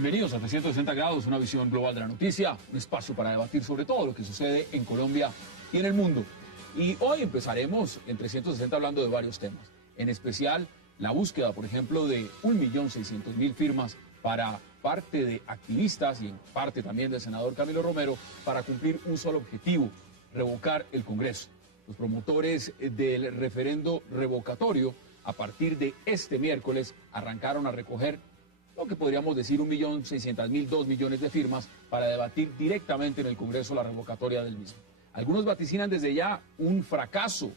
Bienvenidos a 360 grados, una visión global de la noticia, un espacio para debatir sobre todo lo que sucede en Colombia y en el mundo. Y hoy empezaremos en 360 hablando de varios temas, en especial la búsqueda, por ejemplo, de 1.600.000 firmas para parte de activistas y en parte también del senador Camilo Romero para cumplir un solo objetivo, revocar el Congreso. Los promotores del referendo revocatorio, a partir de este miércoles, arrancaron a recoger lo que podríamos decir 1.600.000, 2 millones de firmas para debatir directamente en el Congreso la revocatoria del mismo. Algunos vaticinan desde ya un fracaso,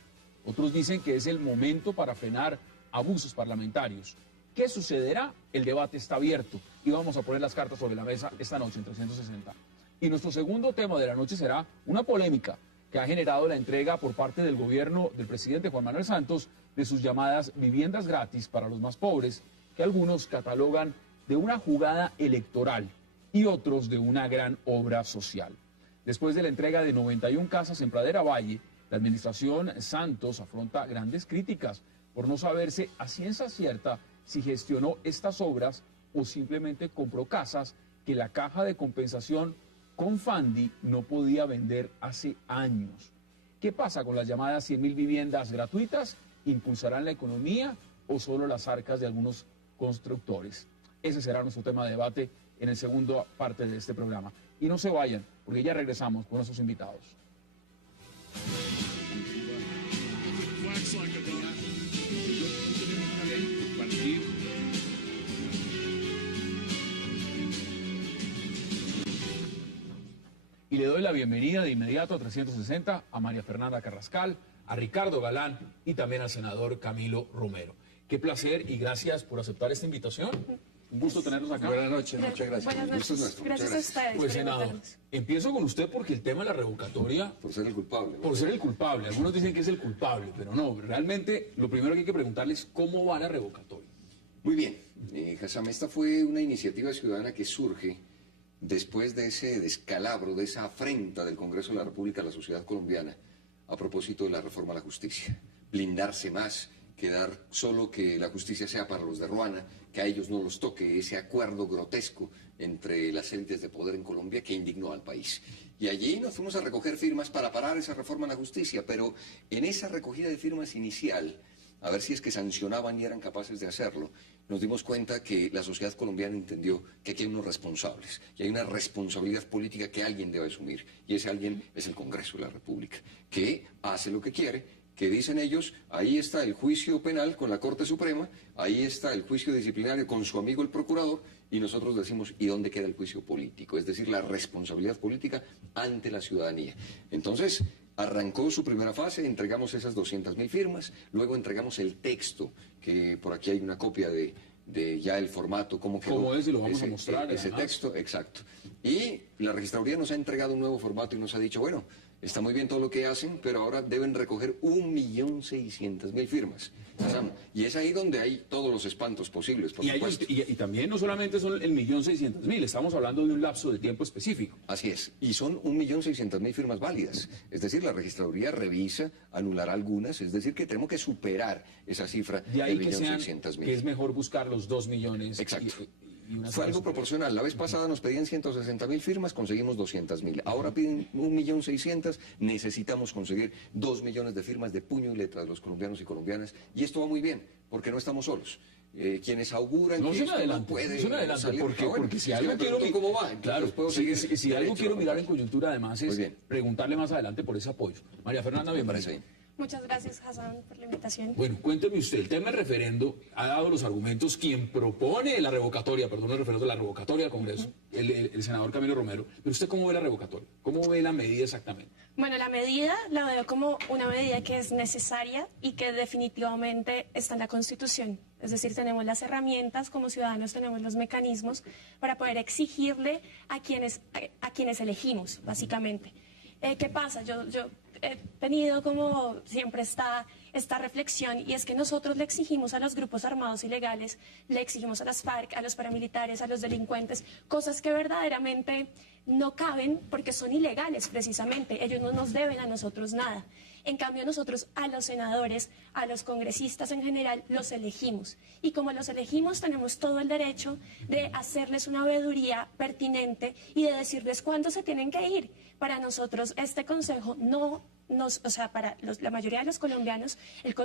otros dicen que es el momento para frenar abusos parlamentarios. ¿Qué sucederá? El debate está abierto y vamos a poner las cartas sobre la mesa esta noche en 360. Y nuestro segundo tema de la noche será una polémica que ha generado la entrega por parte del gobierno del presidente Juan Manuel Santos de sus llamadas viviendas gratis para los más pobres, que algunos catalogan de una jugada electoral y otros de una gran obra social. Después de la entrega de 91 casas en Pradera Valle, la administración Santos afronta grandes críticas por no saberse a ciencia cierta si gestionó estas obras o simplemente compró casas que la caja de compensación Confandi no podía vender hace años. ¿Qué pasa con las llamadas 100.000 viviendas gratuitas? ¿Impulsarán la economía o solo las arcas de algunos constructores? Ese será nuestro tema de debate en la segunda parte de este programa. Y no se vayan, porque ya regresamos con nuestros invitados. Y le doy la bienvenida de inmediato a 360 a María Fernanda Carrascal, a Ricardo Galán y también al senador Camilo Romero. Qué placer y gracias por aceptar esta invitación. Un gusto tenerlos acá. Buenas noches, muchas gracias. Buenas noches. Gracias a ustedes. Pues senador, empiezo con usted porque el tema de la revocatoria... Por ser el culpable. Por ser el culpable. Algunos dicen que es el culpable, pero no. Realmente lo primero que hay que preguntarle es cómo va la revocatoria. Muy bien. Hassam, esta fue una iniciativa ciudadana que surge después de ese descalabro, de esa afrenta del Congreso de la República a la sociedad colombiana a propósito de la reforma a la justicia. Blindarse más, quedar solo que la justicia sea para los de Ruana, que a ellos no los toque, ese acuerdo grotesco entre las élites de poder en Colombia que indignó al país. Y allí nos fuimos a recoger firmas para parar esa reforma a la justicia, pero en esa recogida de firmas inicial, a ver si es que sancionaban y eran capaces de hacerlo, nos dimos cuenta que la sociedad colombiana entendió que aquí hay unos responsables, y hay una responsabilidad política que alguien debe asumir, y ese alguien es el Congreso de la República, que hace lo que quiere, que dicen ellos, ahí está el juicio penal con la Corte Suprema, ahí está el juicio disciplinario con su amigo el procurador, y nosotros decimos, ¿y dónde queda el juicio político? Es decir, la responsabilidad política ante la ciudadanía. Entonces, arrancó su primera fase, entregamos esas 200.000 firmas, luego entregamos el texto, que por aquí hay una copia de ya el formato, cómo quedó. ¿Cómo es? Y lo vamos a mostrar. Ese texto, exacto. Y la registraduría nos ha entregado un nuevo formato y nos ha dicho, bueno, está muy bien todo lo que hacen, pero ahora deben recoger 1.600.000 firmas. Y es ahí donde hay todos los espantos posibles, por supuesto. Y también no solamente son el 1.600.000, estamos hablando de un lapso de tiempo específico. Así es, y son 1.600.000 firmas válidas. Es decir, la registraduría revisa, anulará algunas, es decir, que tenemos que superar esa cifra de 1.600.000. Que es mejor buscar los 2 millones. Exacto. Fue algo proporcional. La vez pasada nos pedían 160.000 firmas, conseguimos 200.000. Ahora piden 1.600.000, necesitamos conseguir 2 millones de firmas de puño y letra de los colombianos y colombianas. Y esto va muy bien, porque no estamos solos. Quienes auguran no, que esto no puede salir, porque si algo quiero cómo va, claro, si algo quiero mirar en coyuntura además es preguntarle más adelante por ese apoyo. María Fernanda, bienvenida. Muchas gracias, Hassan, por la invitación. Bueno, cuénteme usted, el tema del referendo ha dado los argumentos quien propone la revocatoria, el referendo, la revocatoria del Congreso, el senador Camilo Romero. Pero usted, ¿cómo ve la revocatoria? ¿Cómo ve la medida exactamente? Bueno, la medida la veo como una medida que es necesaria y que definitivamente está en la Constitución. Es decir, tenemos las herramientas, como ciudadanos tenemos los mecanismos para poder exigirle a quienes elegimos, básicamente. ¿Qué pasa? Yo he tenido como siempre esta reflexión, y es que nosotros le exigimos a los grupos armados ilegales, le exigimos a las FARC, a los paramilitares, a los delincuentes, cosas que verdaderamente no caben porque son ilegales precisamente. Ellos no nos deben a nosotros nada. En cambio, nosotros a los senadores, a los congresistas en general, los elegimos. Y como los elegimos, tenemos todo el derecho de hacerles una veeduría pertinente y de decirles cuándo se tienen que ir. Para nosotros, este consejo no nos, o sea, para la mayoría de los colombianos, el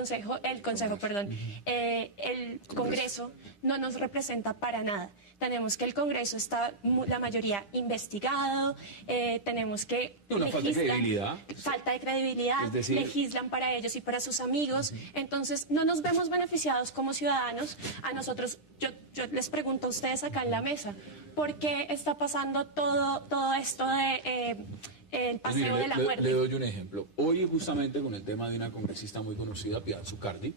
Congreso no nos representa para nada. Tenemos que el Congreso está, la mayoría, investigado, tenemos que una falta de credibilidad. Falta de credibilidad, Es decir, legislan para ellos y para sus amigos, entonces no nos vemos beneficiados como ciudadanos. A nosotros, yo les pregunto a ustedes acá en la mesa, ¿por qué está pasando todo esto de el paseo mire, de la muerte? Le doy un ejemplo. Hoy justamente con el tema de una congresista muy conocida, Piedad Zucardi,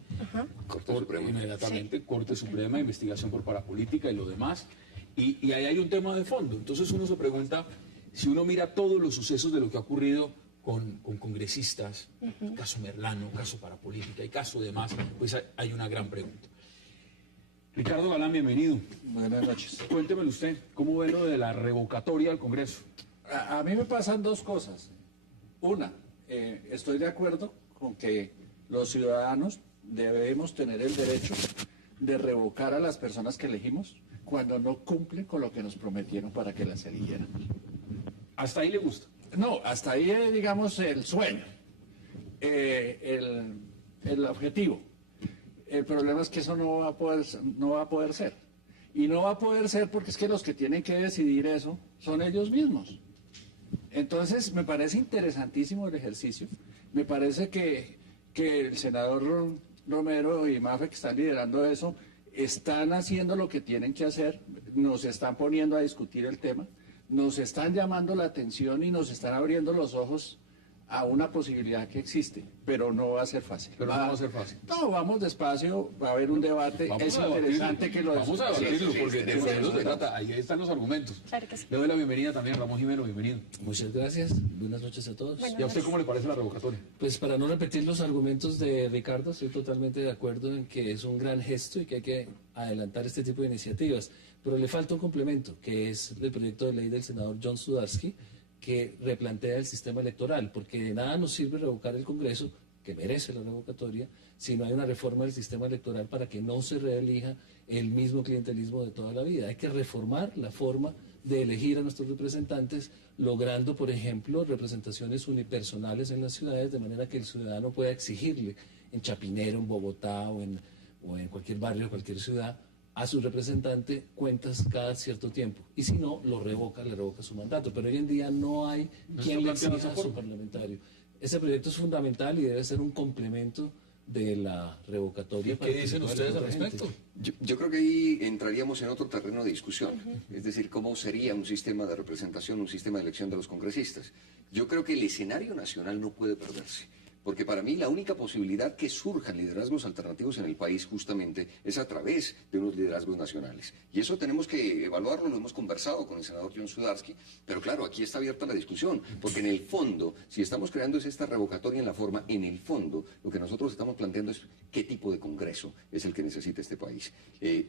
Corte Suprema. inmediatamente, Corte Suprema, investigación por parapolítica y lo demás, y ahí hay un tema de fondo. Entonces uno se pregunta, si uno mira todos los sucesos de lo que ha ocurrido con congresistas, caso Merlano, caso parapolítica y caso demás, pues hay una gran pregunta. Ricardo Galán, bienvenido. Buenas noches. Cuéntemelo usted, ¿cómo ve lo de la revocatoria al Congreso? A mí me pasan dos cosas. Una, estoy de acuerdo con que los ciudadanos debemos tener el derecho de revocar a las personas que elegimos cuando no cumplen con lo que nos prometieron para que las eligieran. ¿Hasta ahí le gusta? No, hasta ahí digamos el sueño, el objetivo. El problema es que eso no va a poder ser. Y no va a poder ser porque es que los que tienen que decidir eso son ellos mismos. Entonces, me parece interesantísimo el ejercicio. Me parece que el senador Romero y Mafe, que están liderando eso, están haciendo lo que tienen que hacer, nos están poniendo a discutir el tema, nos están llamando la atención y nos están abriendo los ojos a una posibilidad que existe, pero no va a ser fácil. Pero no va a ser fácil. No, vamos despacio, va a haber un debate, es interesante que lo Vamos a debatirlo, porque de eso se sí. trata, ahí están los argumentos. Claro que sí. Le doy la bienvenida también, Ramón Jimeno, bienvenido. Muchas gracias, buenas noches a todos. Bueno. ¿Y a usted cómo le parece la revocatoria? Pues para no repetir los argumentos de Ricardo, estoy totalmente de acuerdo en que es un gran gesto y que hay que adelantar este tipo de iniciativas, pero le falta un complemento, que es el proyecto de ley del senador John Sudarsky, que replantea el sistema electoral, porque de nada nos sirve revocar el Congreso, que merece la revocatoria, si no hay una reforma del sistema electoral para que no se reelija el mismo clientelismo de toda la vida. Hay que reformar la forma de elegir a nuestros representantes, logrando, por ejemplo, representaciones unipersonales en las ciudades, de manera que el ciudadano pueda exigirle en Chapinero, en Bogotá o en cualquier barrio, cualquier ciudad, a su representante cuentas cada cierto tiempo. Y si no, le revoca su mandato. Pero hoy en día no hay quien le exija a su parlamentario. Ese proyecto es fundamental y debe ser un complemento de la revocatoria. ¿Qué dicen ustedes al respecto? Yo creo que ahí entraríamos en otro terreno de discusión, es decir, cómo sería un sistema de representación, un sistema de elección de los congresistas. Yo creo que el escenario nacional no puede perderse. Porque para mí la única posibilidad que surjan liderazgos alternativos en el país justamente es a través de unos liderazgos nacionales. Y eso tenemos que evaluarlo, lo hemos conversado con el senador John Sudarsky, pero claro, aquí está abierta la discusión, porque en el fondo, si estamos creando esta revocatoria en la forma, en el fondo, lo que nosotros estamos planteando es qué tipo de Congreso es el que necesita este país.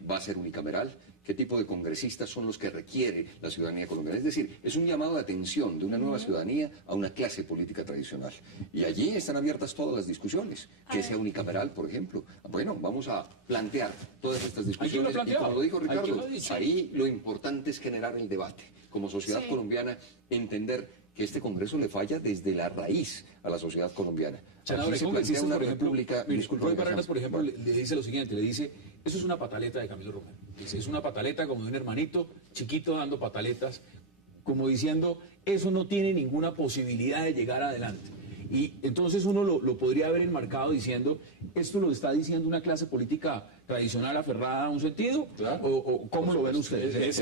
¿Va a ser unicameral? ¿Qué tipo de congresistas son los que requiere la ciudadanía colombiana? Es decir, es un llamado de atención de una nueva ciudadanía a una clase política tradicional. Y allí están abiertas todas las discusiones. Que sea unicameral, por ejemplo. Bueno, vamos a plantear todas estas discusiones. Y como lo dijo Ricardo, ahí lo importante es generar el debate. Como sociedad colombiana, entender que este Congreso le falla desde la raíz a la sociedad colombiana. Senador, Aquí se plantea una república... Roy Barreras, por ejemplo, le dice lo siguiente, le dice, eso es una pataleta de Camilo Romero. Dice, es una pataleta como de un hermanito chiquito dando pataletas, como diciendo, eso no tiene ninguna posibilidad de llegar adelante. Y entonces uno lo podría haber enmarcado diciendo, esto lo está diciendo una clase política tradicional aferrada a un sentido, Claro. o ¿cómo lo ven ustedes?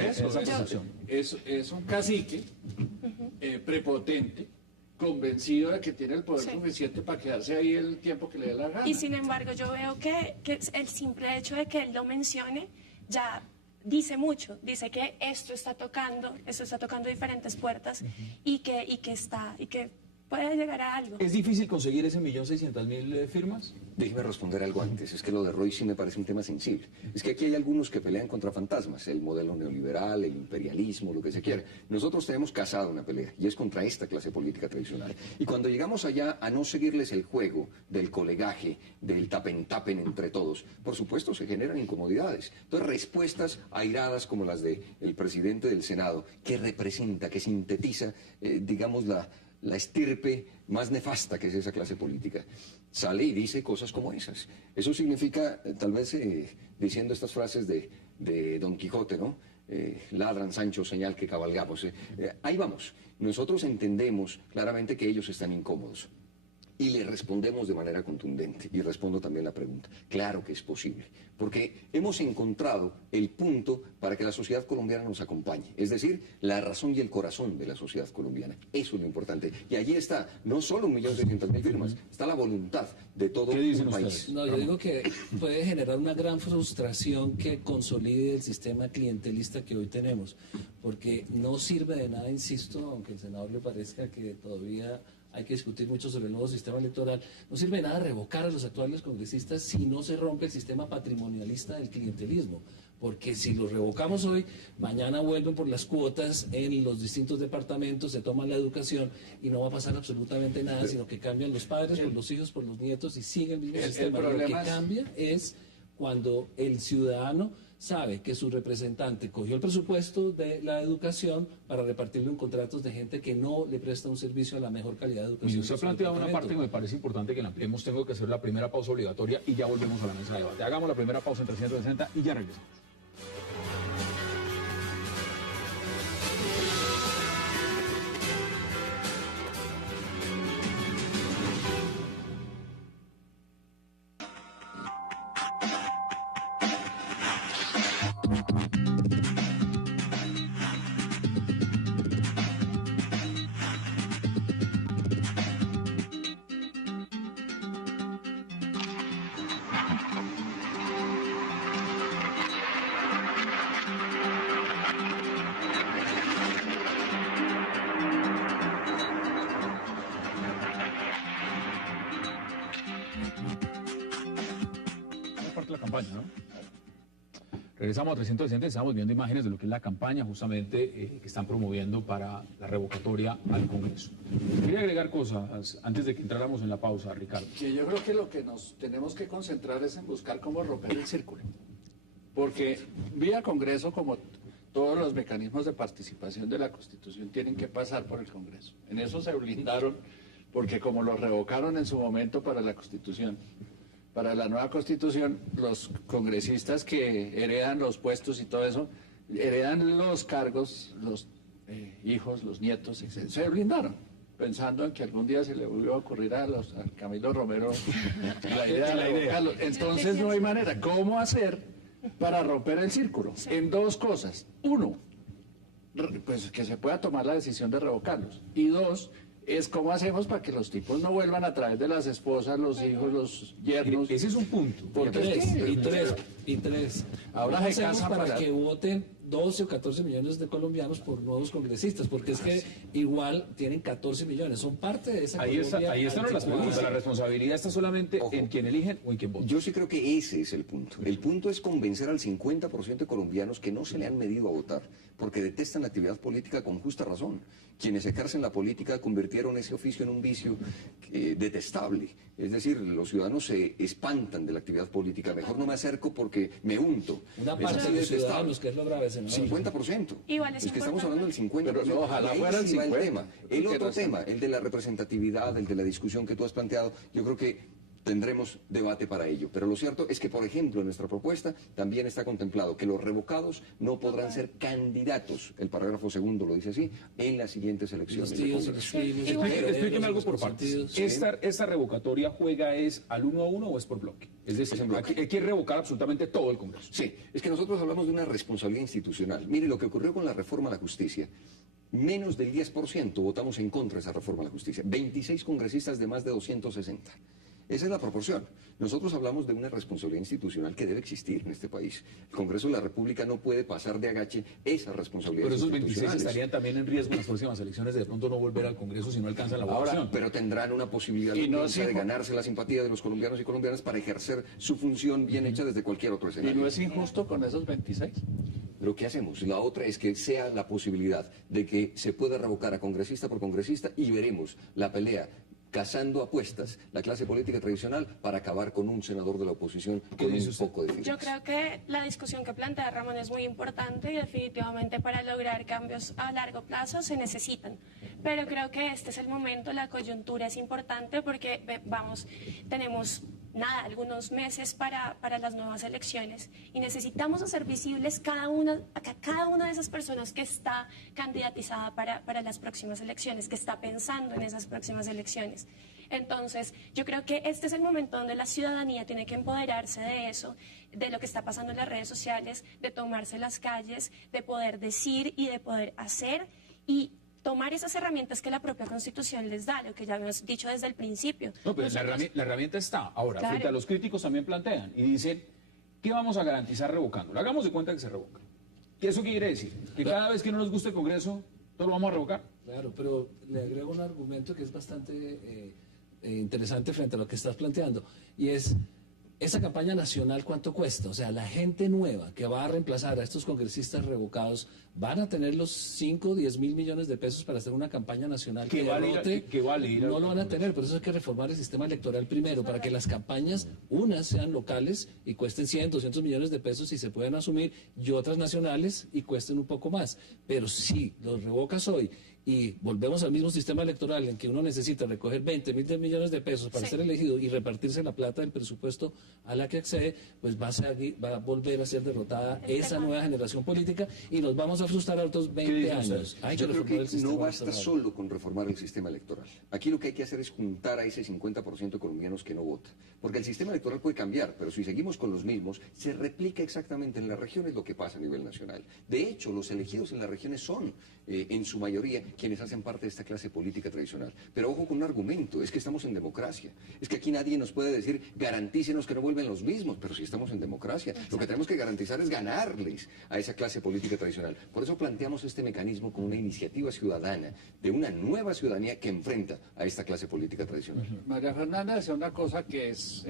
Es un cacique prepotente, convencido de que tiene el poder suficiente para quedarse ahí el tiempo que le dé la gana. Y sin embargo, yo veo que el simple hecho de que él lo mencione ya dice mucho. Dice que esto está tocando diferentes puertas y que puede llegar a algo. ¿Es difícil conseguir ese 1.600.000 firmas? Déjeme responder algo antes. Es que lo de Roy sí me parece un tema sensible. Es que aquí hay algunos que pelean contra fantasmas, el modelo neoliberal, el imperialismo, lo que se quiera. Nosotros tenemos casada una pelea y es contra esta clase política tradicional. Y cuando llegamos allá a no seguirles el juego del colegaje, del tapen-tapen entre todos, por supuesto se generan incomodidades. Entonces, respuestas airadas como las del presidente del Senado, que representa, que sintetiza, digamos, la estirpe más nefasta que es esa clase política, sale y dice cosas como esas. Eso significa, tal vez, diciendo estas frases de Don Quijote, ¿no? Ladran, Sancho, señal que cabalgamos. Ahí vamos. Nosotros entendemos claramente que ellos están incómodos. Y le respondemos de manera contundente. Y respondo también la pregunta. Claro que es posible. Porque hemos encontrado el punto para que la sociedad colombiana nos acompañe. Es decir, la razón y el corazón de la sociedad colombiana. Eso es lo importante. Y allí está, no solo 1.600.000 firmas, está la voluntad de todo un país. No, yo digo que puede generar una gran frustración que consolide el sistema clientelista que hoy tenemos. Porque no sirve de nada, insisto, aunque al senador le parezca que todavía hay que discutir mucho sobre el nuevo sistema electoral. No sirve de nada revocar a los actuales congresistas si no se rompe el sistema patrimonialista del clientelismo. Porque si los revocamos hoy, mañana vuelven por las cuotas en los distintos departamentos, se toman la educación y no va a pasar absolutamente nada, sino que cambian los padres por los hijos, por los nietos y sigue el mismo sistema. Lo que cambia es cuando el ciudadano sabe que su representante cogió el presupuesto de la educación para repartirlo en contratos de gente que no le presta un servicio a la mejor calidad de educación. Y usted ha planteado una parte que me parece importante que la ampliemos. Tengo que hacer la primera pausa obligatoria y ya volvemos a la mesa de debate. Hagamos la primera pausa en 360 y ya regresamos. Regresamos a 360, estamos viendo imágenes de lo que es la campaña justamente que están promoviendo para la revocatoria al Congreso. Quería agregar cosas antes de que entráramos en la pausa, Ricardo. Que yo creo que lo que nos tenemos que concentrar es en buscar cómo romper el círculo. Porque vía Congreso, como todos los mecanismos de participación de la Constitución, tienen que pasar por el Congreso. En eso se blindaron, porque como lo revocaron en su momento para la Constitución, para la nueva Constitución, los congresistas que heredan los puestos y todo eso, heredan los cargos, los hijos, los nietos, etc. Se blindaron, pensando en que algún día se le iba a ocurrir a Camilo Romero la idea de revocarlo. Entonces no hay manera. ¿Cómo hacer para romper el círculo? En dos cosas. Uno, pues que se pueda tomar la decisión de revocarlos. Y dos, es cómo hacemos para que los tipos no vuelvan a través de las esposas, los hijos, los yernos. Ese es un punto. Y tres. Ahora ¿Cómo se hacemos casan para que voten 12 o 14 millones de colombianos por nuevos congresistas? Porque es que igual tienen 14 millones, son parte de esa Ahí Colombia están las preguntas. La responsabilidad está solamente Ojo. en quien eligen o en quien votan. Yo sí creo que ese es el punto. El punto es convencer al 50% de colombianos que no se le han medido a votar, porque detestan la actividad política con justa razón. Quienes ejercen la política convirtieron ese oficio en un vicio detestable. Es decir, los ciudadanos se espantan de la actividad política. Mejor no me acerco porque me unto. Una Es parte así de los detestable. ciudadanos, que es lo grave, senador. 50%. Igual es que estamos importante. hablando del 50%. Pero no, ojalá Y ahí fuera el sí va 50. tema. El otro tema, el de la representatividad, el de la discusión que tú has planteado, yo creo que tendremos debate para ello. Pero lo cierto es que, por ejemplo, en nuestra propuesta también está contemplado que los revocados no podrán ser candidatos, el parágrafo segundo lo dice así, en las siguientes elecciones. Los tíos, los primos, Explíqueme algo por los partes. consentidos. ¿Esta revocatoria juega es al 1 a 1 o es por bloque? Es decir, Es en bloque. hay que revocar absolutamente todo el Congreso. Sí, es que nosotros hablamos de una responsabilidad institucional. Mire lo que ocurrió con la reforma a la justicia. Menos del 10% votamos en contra de esa reforma a la justicia. 26 congresistas de más de 260. Esa es la proporción. Nosotros hablamos de una responsabilidad institucional que debe existir en este país. El Congreso de la República no puede pasar de agache esa responsabilidad Pero esos 26 institucionales. estarían también en riesgo en las próximas elecciones de pronto no volver al Congreso si no alcanzan la votación. Pero tendrán una posibilidad Y no inmensa es de ganarse la simpatía de los colombianos y colombianas para ejercer su función bien hecha desde cualquier otro ¿Y escenario. no es injusto con esos 26? Lo que hacemos, la otra es que sea la posibilidad de que se pueda revocar a congresista por congresista y veremos la pelea cazando apuestas, la clase política tradicional, para acabar con un senador de la oposición con dice un usted? poco de firmas. Yo creo que la discusión que plantea Ramón es muy importante y definitivamente para lograr cambios a largo plazo se necesitan. Pero creo que este es el momento, la coyuntura es importante porque, tenemos algunos meses para las nuevas elecciones y necesitamos hacer visibles cada una de esas personas que está candidatizada para las próximas elecciones, que está pensando en esas próximas elecciones. Entonces, yo creo que este es el momento donde la ciudadanía tiene que empoderarse de eso, de lo que está pasando en las redes sociales, de tomarse las calles, de poder decir y de poder hacer y tomar esas herramientas que la propia Constitución les da, lo que ya hemos dicho desde el principio. No, pero la herramienta está. Ahora, Claro. frente a los críticos también plantean y dicen, ¿qué vamos a garantizar revocándolo? Hagamos de cuenta que se revoca. ¿Y eso qué quiere decir? ¿Que cada vez que no nos guste el Congreso, todo lo vamos a revocar? Claro, pero le agrego un argumento que es bastante interesante frente a lo que estás planteando, y es, esa campaña nacional, ¿cuánto cuesta? O sea, la gente nueva que va a reemplazar a estos congresistas revocados, ¿van a tener los 5 o 10 mil millones de pesos para hacer una campaña nacional Que vale ir a- No lo van a tener, por eso hay que reformar el sistema electoral primero, para que las campañas, unas sean locales y cuesten 100, 200 millones de pesos y se puedan asumir, y otras nacionales y cuesten un poco más. Pero si los revocas hoy y volvemos al mismo sistema electoral en que uno necesita recoger 20 mil millones de pesos para Sí. ser elegido y repartirse la plata del presupuesto a la que accede, pues va a volver a ser derrotada esa nueva generación política y nos vamos a frustrar a otros 20 dicen años. ustedes? Hay Yo creo reformar que el sistema no basta electoral. solo con reformar el sistema electoral. Aquí lo que hay que hacer es juntar a ese 50% de colombianos que no vota. Porque el sistema electoral puede cambiar, pero si seguimos con los mismos, se replica exactamente en las regiones lo que pasa a nivel nacional. De hecho, los elegidos en las regiones son, en su mayoría, quienes hacen parte de esta clase política tradicional. Pero ojo con un argumento, es que estamos en democracia. Es que aquí nadie nos puede decir, garantícenos que no vuelven los mismos, pero si estamos en democracia. Lo que tenemos que garantizar es ganarles a esa clase política tradicional. Por eso planteamos este mecanismo como una iniciativa ciudadana, de una nueva ciudadanía que enfrenta a esta clase política tradicional. María Fernanda decía una cosa que es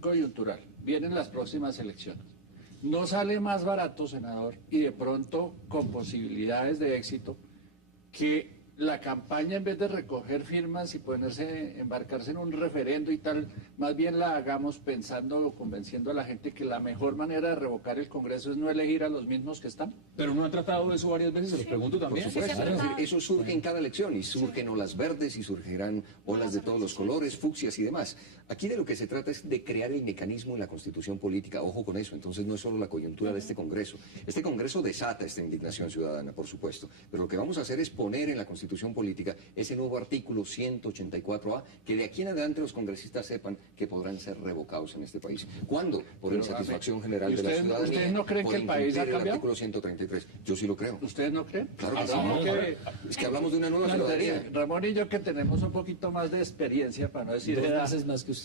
coyuntural. Vienen las próximas elecciones. No sale más barato, senador, y de pronto con posibilidades de éxito, que la campaña, en vez de recoger firmas y embarcarse en un referendo y tal, más bien la hagamos pensando o convenciendo a la gente que la mejor manera de revocar el Congreso es no elegir a los mismos que están. Pero no han tratado eso varias veces, se los pregunto Por también. supuesto, Sí, es decir, eso surge en cada elección y surgen olas verdes y surgirán olas de todos los colores, fucsias y demás. Aquí de lo que se trata es de crear el mecanismo en la constitución política, ojo con eso, entonces no es solo la coyuntura de este Congreso. Este Congreso desata esta indignación ciudadana, por supuesto, pero lo que vamos a hacer es poner en la constitución política ese nuevo artículo 184A, que de aquí en adelante los congresistas sepan que podrán ser revocados en este país. ¿Cuándo? Por insatisfacción general ¿y de la ustedes- ciudadanía. ustedes no creen por que el país ha incumplir cambiado? artículo 133. Yo sí lo creo. ¿Ustedes no creen? Claro que sí. Ramón, Es que hablamos de una nueva Claro, ciudadanía. Ramón y yo, que tenemos un poquito más de experiencia, para no decir 2 edad, veces más que ustedes.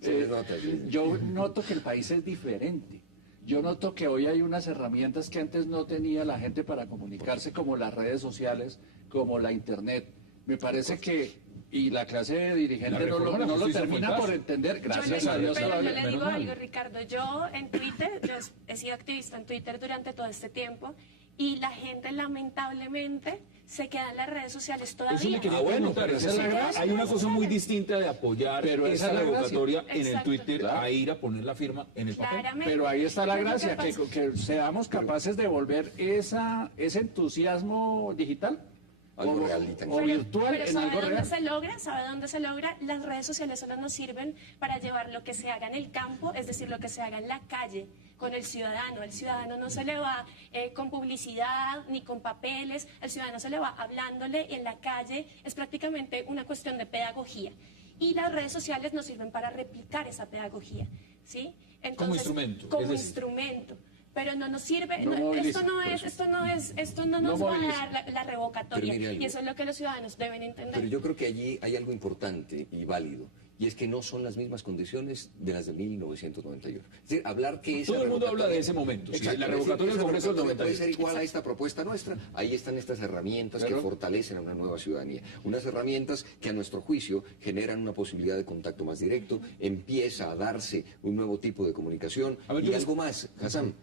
Se les nota, sí. yo noto que el país es diferente. Yo noto que hoy hay unas herramientas que antes no tenía la gente para comunicarse, como las redes sociales, como la internet. Me parece que, y la clase de dirigente La no reforma de la lo justicia termina fue un por paso. entender, gracias Yo a Dios. pero todavía. yo le digo menos mal. algo, Ricardo. Yo en Twitter, yo he sido activista en Twitter durante todo este tiempo y la gente lamentablemente se queda en las redes sociales Eso todavía. le quería Ah, bueno, preguntar, pero es esa es decir, la gracia. hay una cosa muy distinta de apoyar Pero esa esa es la gracia. revocatoria en el Exacto. Twitter Claro. a ir a poner la firma en el papel. Claramente. Pero ahí está la Pero lo gracia, pasa- que seamos capaces de volver ese entusiasmo digital Algo o, real y tangible. o virtual Pero en ¿sabe algo dónde real. se logra? ¿Sabe dónde se logra? Las redes sociales solo nos sirven para llevar lo que se haga en el campo, es decir, lo que se haga en la calle, con el ciudadano. El ciudadano no se le va con publicidad ni con papeles, el ciudadano se le va hablándole en la calle, es prácticamente una cuestión de pedagogía. Y las redes sociales nos sirven para replicar esa pedagogía, ¿sí? Como instrumento, Como es decir. instrumento. Pero no nos sirve, No moviliza, esto no No nos va a moviliza. dar la revocatoria. Pero mire algo. Y eso es lo que los ciudadanos deben entender. Pero yo creo que allí hay algo importante y válido, y es que no son las mismas condiciones de las de 1991. Es decir, hablar que esa Todo el mundo habla de revocatoria- ese momento, sí, Exacto, la es decir, revocatoria del esa Congreso del revocatoria 91. puede ser igual a esta propuesta nuestra. Ahí están estas herramientas que Claro. fortalecen a una nueva ciudadanía. Unas herramientas que a nuestro juicio generan una posibilidad de contacto más directo, empieza a darse un nuevo tipo de comunicación. A ver, Y yo- algo más, Hassan.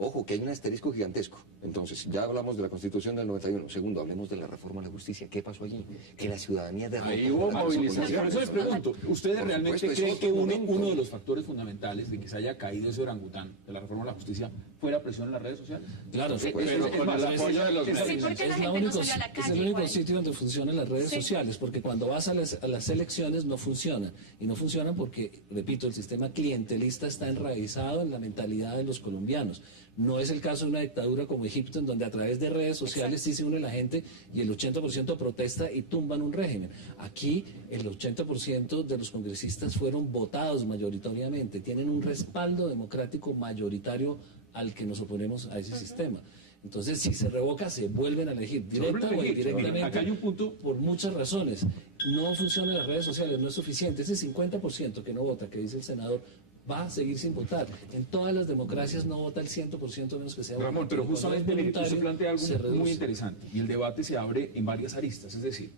Ojo, que hay un asterisco gigantesco. Entonces, ya hablamos de la Constitución del 91. Segundo, hablemos de la reforma a la justicia. ¿Qué pasó allí? Que la ciudadanía derrotó Ahí hubo la falsa movilización. Por eso les condición. pregunto, ¿ustedes Por realmente supuesto, es creen otro que momento. uno de los factores fundamentales de que se haya caído ese orangután de la reforma a la justicia fue la presión en las redes sociales? Claro, Es- pero es- es con más, el apoyo de los Sí, medios. porque la Es gente no salió a la es calle el único igual. sitio donde funcionan las redes Sí. sociales, porque cuando vas a las elecciones no funcionan. Y no funcionan porque, repito, el sistema clientelista está enraizado en la mentalidad de los colombianos. No es el caso de una dictadura como Egipto, en donde a través de redes sociales sí se une la gente y el 80% protesta y tumban un régimen. Aquí el 80% de los congresistas fueron votados mayoritariamente, tienen un respaldo democrático mayoritario al que nos oponemos a ese sistema. Entonces, si se revoca, se vuelven a elegir, Se vuelven directa a o elegir. indirectamente, Acá hay un punto. por muchas razones. No funcionan las redes sociales, no es suficiente. Ese 50% que no vota, que dice el senador, va a seguir sin votar. En todas las democracias no vota el 100% menos que sea Ramón, voluntario. pero Cuando es justamente mire, usted voluntario, plantea algo se muy reduce. interesante y el debate se abre en varias aristas. Es decir,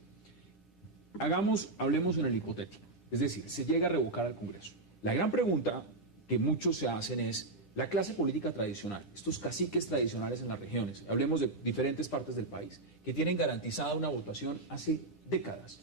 hablemos en el hipotético. Es decir, se llega a revocar al Congreso. La gran pregunta que muchos se hacen es, la clase política tradicional, estos caciques tradicionales en las regiones, hablemos de diferentes partes del país, que tienen garantizada una votación hace décadas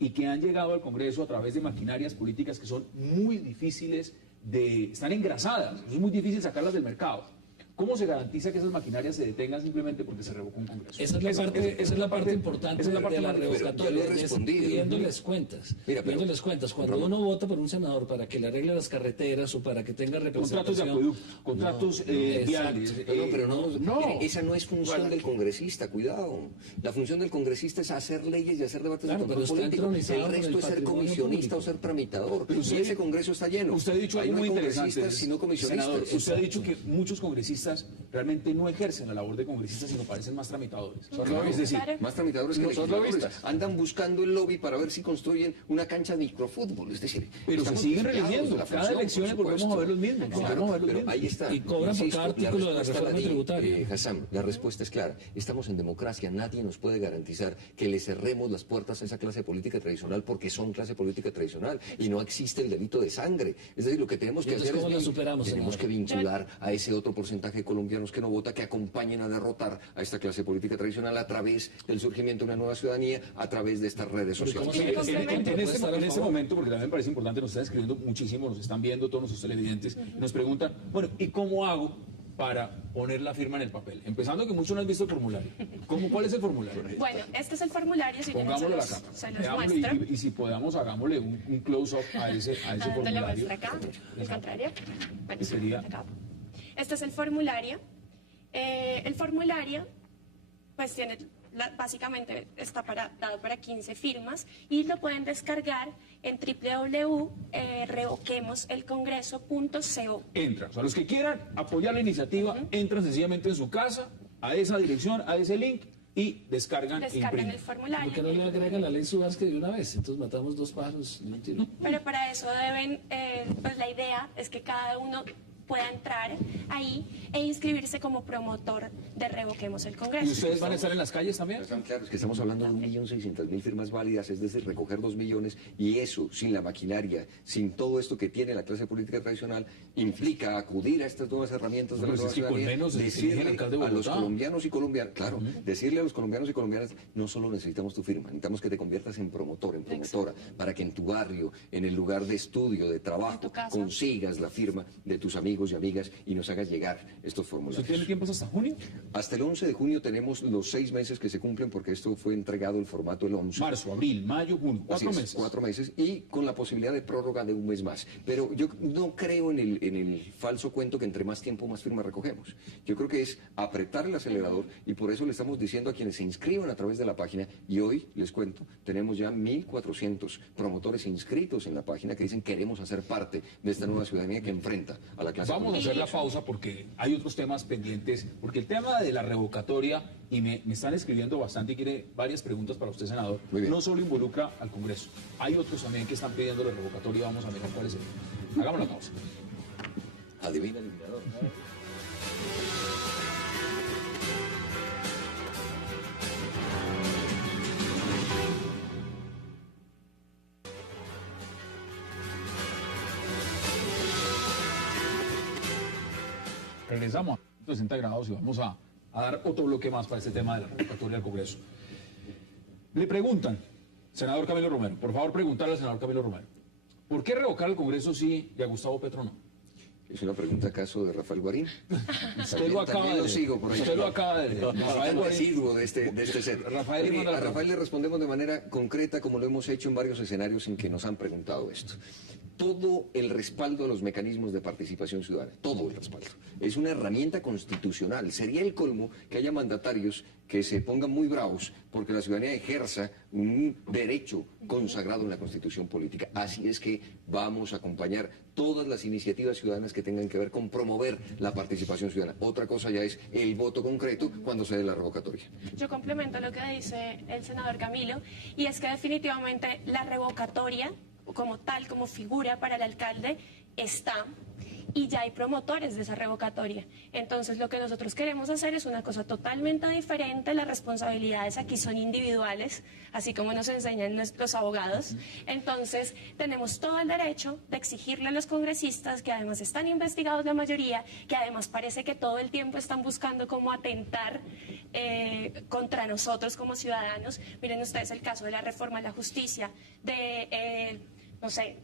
y que han llegado al Congreso a través de maquinarias políticas que son muy difíciles están engrasadas, es muy difícil sacarlas del mercado. ¿Cómo se garantiza que esas maquinarias se detengan simplemente porque se revocó un Congreso? Esa es la parte importante esa es la parte de la más Pero revocatoria, ya lo he es respondido. pidiéndoles cuentas. Mira, pero- pidiéndoles cuentas. Cuando Ramón. uno vota por un senador para que le arregle las carreteras o para que tenga representación... Contratos de acueducto, contratos exacto. viales. No, pero no. mire, esa no es función del congresista, cuidado. La función del congresista es hacer leyes y hacer debates Claro, de pero control está político. entronizado El por resto el es ser patrimonio comisionista público. o ser tramitador. Pero usted- Y ese congreso está lleno. Usted ha dicho Ahí algo no hay muy interesante, congresistas, sino comisionistas. senador. Usted ha dicho que muchos congresistas realmente no ejercen la labor de congresistas, sino parecen más tramitadores. Claro, Es decir, Claro. más tramitadores que No son legisladores. lobistas. Andan buscando el lobby para ver si construyen una cancha de microfútbol. Es decir, pero se estamos siguen desviados de religiendo. la Cada función, elección por volvemos a supuesto. ver los mismos. Claro, Volvemos a ver los pero mismos. ahí está. Y cobran por cada artículo de la respuesta reforma di, tributaria. Hassan, la respuesta es clara. Estamos en democracia. Nadie nos puede garantizar que le cerremos las puertas a esa clase política tradicional porque son clase política tradicional y no existe el delito de sangre. Es decir, lo que tenemos que ¿Y entonces hacer cómo es la superamos, tenemos que senador? vincular a ese otro porcentaje de colombianos que no vota, que acompañen a derrotar a esta clase política tradicional a través del surgimiento de una nueva ciudadanía, a través de estas redes Pero ¿cómo sociales. se- En este momento, porque también me parece importante, nos están escribiendo muchísimo, nos están viendo todos nuestros televidentes, y nos preguntan, bueno, ¿y cómo hago para poner la firma en el papel? Empezando que muchos no han visto el formulario. ¿Cuál es el formulario? Bueno, este es el formulario, si quieren Pongámoslo a la se cámara. los Veámoslo muestro. y si podamos, hagámosle un close-up a ese ¿Dónde lo formulario. muestra acá? ¿El contrario? Bueno, ¿Qué sería? acá. Este es el formulario. El formulario, pues tiene, básicamente está dado para 15 firmas y lo pueden descargar en www.revoquemoselcongreso.co. Entran. O sea, los que quieran apoyar la iniciativa, entran sencillamente en su casa, a esa dirección, a ese link y descargan e Descargan el imprimen. formulario. ¿Por qué no le agregan la ley Suárez de una vez? Entonces matamos dos pájaros de un tiro. Pero para eso deben, pues la idea es que cada uno pueda entrar ahí e inscribirse como promotor de Revoquemos el ¿Y Congreso. ustedes van a estar en las calles también? Están claros que estamos hablando de 1.600.000 firmas válidas, es decir, recoger 2 millones, y eso, sin la maquinaria, sin todo esto que tiene la clase política tradicional, implica acudir a estas nuevas herramientas de la Pues nueva es que con ciudadanía, menos se elige el decirle alcalde de a los Bogotá. colombianos y colombianas, claro, decirle a los colombianos y colombianas, no solo necesitamos tu firma, necesitamos que te conviertas en promotor, en promotora, para que en tu barrio, en el lugar de estudio, de En trabajo, tu casa. consigas la firma de tus amigos y amigas y nos hagas llegar estos ¿Usted formularios. tiene tiempos hasta junio? Hasta el 11 de junio tenemos los 6 meses que se cumplen porque esto fue entregado el formato el 11. Marzo, abril, mayo, junio, Así 4 es, meses. 4 meses y con la posibilidad de prórroga de un mes más. Pero yo no creo en el falso cuento que entre más tiempo más firmas recogemos. Yo creo que es apretar el acelerador y por eso le estamos diciendo a quienes se inscriban a través de la página, y hoy les cuento, tenemos ya 1.400 promotores inscritos en la página que dicen queremos hacer parte de esta nueva ciudadanía que enfrenta a la clase Vamos a hacer la pausa porque hay otros temas pendientes, porque el tema de la revocatoria, y me están escribiendo bastante y quiere varias preguntas para usted, senador, no solo involucra al Congreso, hay otros también que están pidiendo la revocatoria, vamos a mirar cuál es el. Hagamos la pausa. Adivina el eliminador. Regresamos a 60 grados y vamos a dar otro bloque más para este tema de la revocatoria del Congreso. Le preguntan, senador Camilo Romero, por favor preguntarle al senador Camilo Romero, ¿por qué revocar al Congreso sí y a Gustavo Petro no? ¿Es una pregunta acaso de Rafael Guarín? Usted lo acaba de sigo por ahí. Usted lo acaba de Rafael Guarín, de este set. Rafael, a Rafael le respondemos de manera concreta, como lo hemos hecho en varios escenarios en que nos han preguntado esto. Todo el respaldo a los mecanismos de participación ciudadana, todo el respaldo. Es una herramienta constitucional. Sería el colmo que haya mandatarios que se pongan muy bravos porque la ciudadanía ejerza un derecho consagrado en la Constitución política. Así es que vamos a acompañar todas las iniciativas ciudadanas que tengan que ver con promover la participación ciudadana. Otra cosa ya es el voto concreto cuando se dé la revocatoria. Yo complemento lo que dice el senador Camilo, y es que definitivamente la revocatoria, como tal, como figura para el alcalde, está, y ya hay promotores de esa revocatoria. Entonces lo que nosotros queremos hacer es una cosa totalmente diferente. Las responsabilidades aquí son individuales, así como nos enseñan los abogados. Entonces tenemos todo el derecho de exigirle a los congresistas, que además están investigados la mayoría, que además parece que todo el tiempo están buscando cómo atentar contra nosotros como ciudadanos. Miren ustedes el caso de la reforma a la justicia, de, no sé,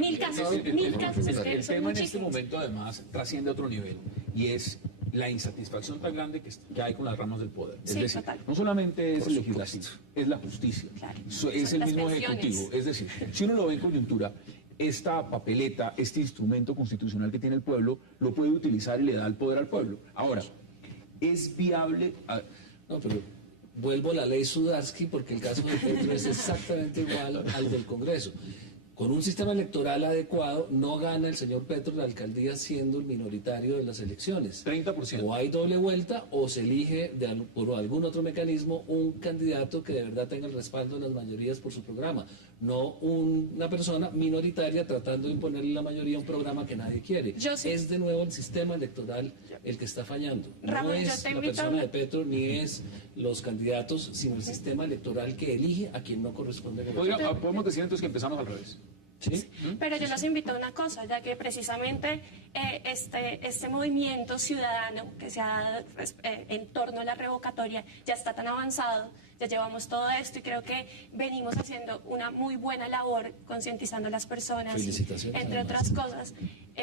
mil casos. El tema en este momento además trasciende a otro nivel y es la insatisfacción tan grande que hay con las ramas del poder. Es decir, total. no solamente es el legislativo, es la justicia, Claro. es el Las mismo pensiones. ejecutivo. Es decir, si uno lo ve en coyuntura, esta papeleta, este instrumento constitucional que tiene el pueblo, lo puede utilizar y le da el poder al pueblo. Ahora, ¿es viable? No, pero vuelvo a la ley Sudarsky porque el caso de Petro es exactamente igual al del Congreso. Con un sistema electoral adecuado, no gana el señor Petro la alcaldía siendo el minoritario de las elecciones. 30%. O hay doble vuelta o se elige por algún otro mecanismo un candidato que de verdad tenga el respaldo de las mayorías por su programa. No una persona minoritaria tratando de imponerle la mayoría a un programa que nadie quiere. Es de nuevo el sistema electoral el que está fallando. Ramón, no es la persona de Petro ni es los candidatos, sino el sistema electoral que elige a quien no corresponde. Podemos decir entonces que empezamos al revés. ¿Sí? Pero yo los invito a una cosa, ya que precisamente este movimiento ciudadano que se ha dado en torno a la revocatoria ya está tan avanzado, ya llevamos todo esto y creo que venimos haciendo una muy buena labor concientizando a las personas, felicitaciones, entre además. otras cosas.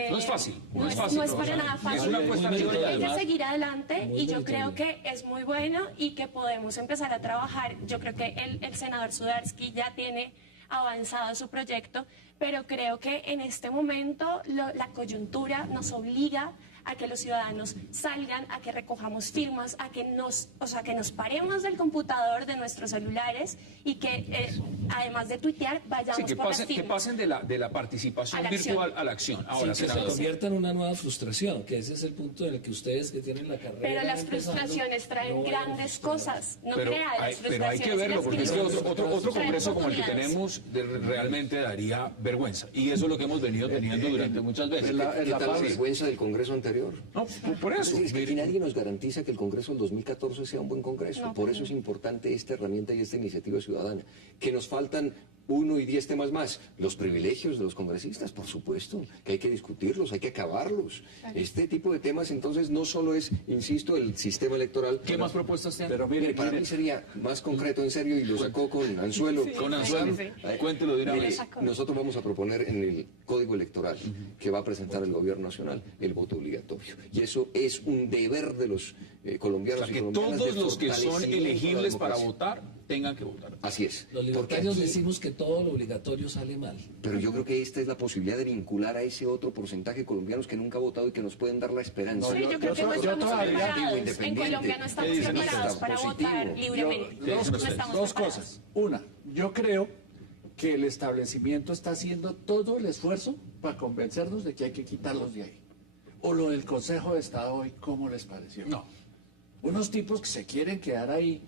No es fácil, No es para nada fácil. Es una cuesta Hay arriba. que seguir adelante Muy y yo meritorio. creo que es muy bueno y que podemos empezar a trabajar. Yo creo que el senador Sudarsky ya tiene avanzado su proyecto, pero creo que en este momento la coyuntura nos obliga a que los ciudadanos salgan, a que recojamos firmas, a que nos paremos del computador, de nuestros celulares y que además de tuitear vayamos Sí, por las que firmas. pasen de la participación A la acción. virtual a la acción. Ahora, Sí, que se senador, convierta en una nueva frustración, que ese es el punto en el que ustedes que tienen la carrera... Pero las empezando, frustraciones traen no van a grandes frustrar. cosas, no pero crea, las pero hay que frustraciones y verlo, las porque es que crisis otro traen congreso como el que oportunidades. tenemos realmente daría vergüenza. Y eso es lo que hemos venido teniendo durante muchas veces. ¿Qué tal la vergüenza del Congreso anterior? No, por eso. Es que aquí nadie nos garantiza que el Congreso del 2014 sea un buen Congreso. No, Por pero eso es importante esta herramienta y esta iniciativa ciudadana. Que nos faltan 1 y 10 temas más. Los privilegios de los congresistas, por supuesto, que hay que discutirlos, hay que acabarlos. Este tipo de temas, entonces, no solo es, insisto, el sistema electoral. ¿Qué más propuestas tienen? Pero Mire, para mí sería más concreto, en serio, y lo sacó con anzuelo. Con anzuelo. Cuéntelo de una Mire, vez. nosotros vamos a proponer en el Código Electoral que va a presentar el Gobierno Nacional el voto obligatorio. Y eso es un deber de los O colombianos sea, y que colombianas. todos de los que son fortalecimiento de la elegibles para democracia. votar tengan que votar. Así es. Los Porque libertarios aquí- decimos que todo lo obligatorio sale mal. Pero yo creo que esta es la posibilidad de vincular a ese otro porcentaje de colombianos que nunca ha votado y que nos pueden dar la esperanza. Sí, yo creo que no yo estamos todavía- preparados. En independiente. Colombia no estamos ¿Qué dicen preparados ustedes? para Positivo. votar libremente. Dos, No cosas, estamos dos preparados. cosas. Una, yo creo que el establecimiento está haciendo todo el esfuerzo para convencernos de que hay que quitarlos de ahí. o lo del Consejo de Estado hoy, ¿cómo les pareció? No. Unos tipos que se quieren quedar ahí,